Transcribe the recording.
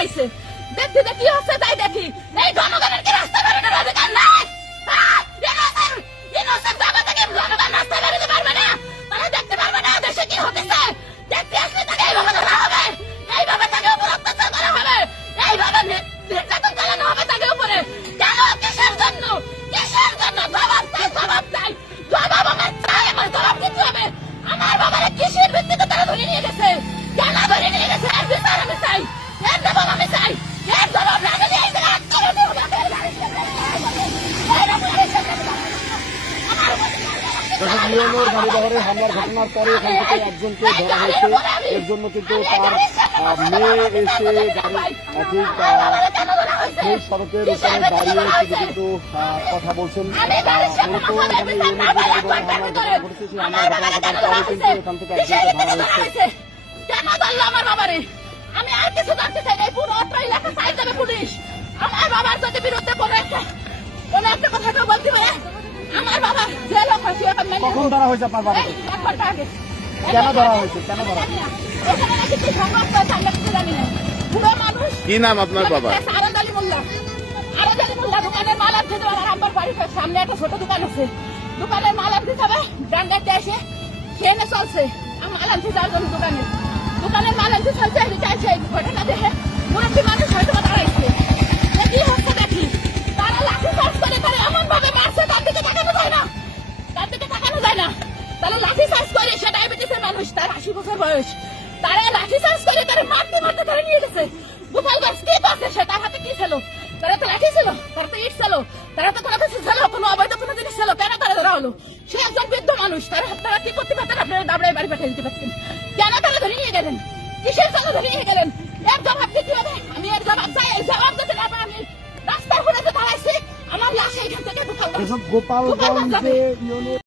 আইছে দেখতে দেখি হচ্ছে তাই দেখি এই জনগণের কি রাস্তা বেরোনোর অধিকার নাই? জনগণ রাস্তা বেরোতে পারবে না, তারা দেখতে পারবে না দেশে কি হতেছে। দেখতে আসলে তাকে এইভাবে ধরা হবে, এইভাবে তাকে উপর অত্যাচার করা হবে, এইভাবে নির্যাতন চালানো হবে তাকে উপরে। কেন? কিসের জন্য? কিসের জন্য? জবাব চাই, জবাব চাই, জবাব আমার চাই, আমার জবাব দিতে হবে। আমার বাবার কিসের ভিত্তিতে তারা ধরে নিয়ে গেছে, কেন ধরে নিয়ে গেছে, এর বিচার আমি চাই, এর জবাব আমি চাই, এর জবাব না দিলে এই জায়গায় আত্মহত্যা হবে। ইউএনওর গাড়িবহরে হামলার ঘটনার পরে এখান থেকে একজনকে ধরা হয়েছে। এর জন্য কিন্তু তার মেয়ে এসে ঠিক সেই সড়কের উপরে দাঁড়িয়ে তিনি কিন্তু কথা বলছেন। মূলত এখানে ইউএনওর যে গাড়িবহরে হামলার ঘটনা ঘটেছে সেই হামলার ঘটনা ঘটার পরে কিন্তু এখান থেকে একজনকে ধরা হয়েছে। কেন ধরলো আমার বাবারে? আমি আর কিছু জানতে চাই না, পুরো অত্র এলাকা সাইড দেবে পুলিশ। আমার বাবার যদি বিরুদ্ধে কোনো একটা কথা কেউ বলতে পারে, আমার বাবা জেল ফাঁসি। কখন ধরা হয়েছে আপনার বাবাকে? 1 ঘন্টা আগে। কেন ধরা হয়েছে? কেন ধরা হয়েছে? এখানে নাকি কি সংবাদ পেয়েছে আমরা কিছু জানি না। পুরো মানুষ। কি নাম আপনার বাবা? আরাদ আলী মোল্লা। আরাদ আলী মোল্লা দোকানের মাল আনতে যাবে। আমার আব্বার বাড়ির সামনে একটা ছোট দোকান আছে, দোকানের মাল আনতে যাবে, ডান্ডাতে এসে ট্রেনে চলছে মাল আনতে যাওয়ার জন্য। দোকানের মাল আনতে চলছে, ঘটনা দেখে মুরব্বী মানুষ হয়তো দাঁড়াইছে, কি হচ্ছে দেখি তারা লাঠি চার্জ করে তারা এমন ভাবে মারছে তার দিকে তাকানো যায় না, তার দিকে তাকানো যায় না। তারা লাঠি চার্জ করে, সে ডায়াবেটিসের মানুষ, তার 80 বছর বয়স, তারা লাঠি চার্জ করে তারা মারতে মারতে তারা নিয়ে গেছে। গোপালগঞ্জ কি করছে সে? তার হাতে কি ছিল? তারা তো লাঠি ছিল, তারা তো ইট ছিল, তারা তো কোনো কিছু ছিল, কোনো অবৈধ কোনো জিনিস ছিল, কেন তারা ধরা হলো? সে একজন বৃদ্ধ মানুষ, তারা কি করতে পারতেন? আপনারা দাবড়ায় বাড়ি পাঠিয়ে দিতে পারতেন, কেন তারা ধরে নিয়ে গেলেন? কিসের জন্য ধরে নিয়ে গেলেন? এর জবাব দিতে হবে। আমি এর জবাব চাই, এর জবাব দিতে না পারি। আমি রাস্তার উপরে যে দাঁড়াইছি, আমার লাশ এইখান থেকে গোপালগঞ্জ গোপালগঞ্জে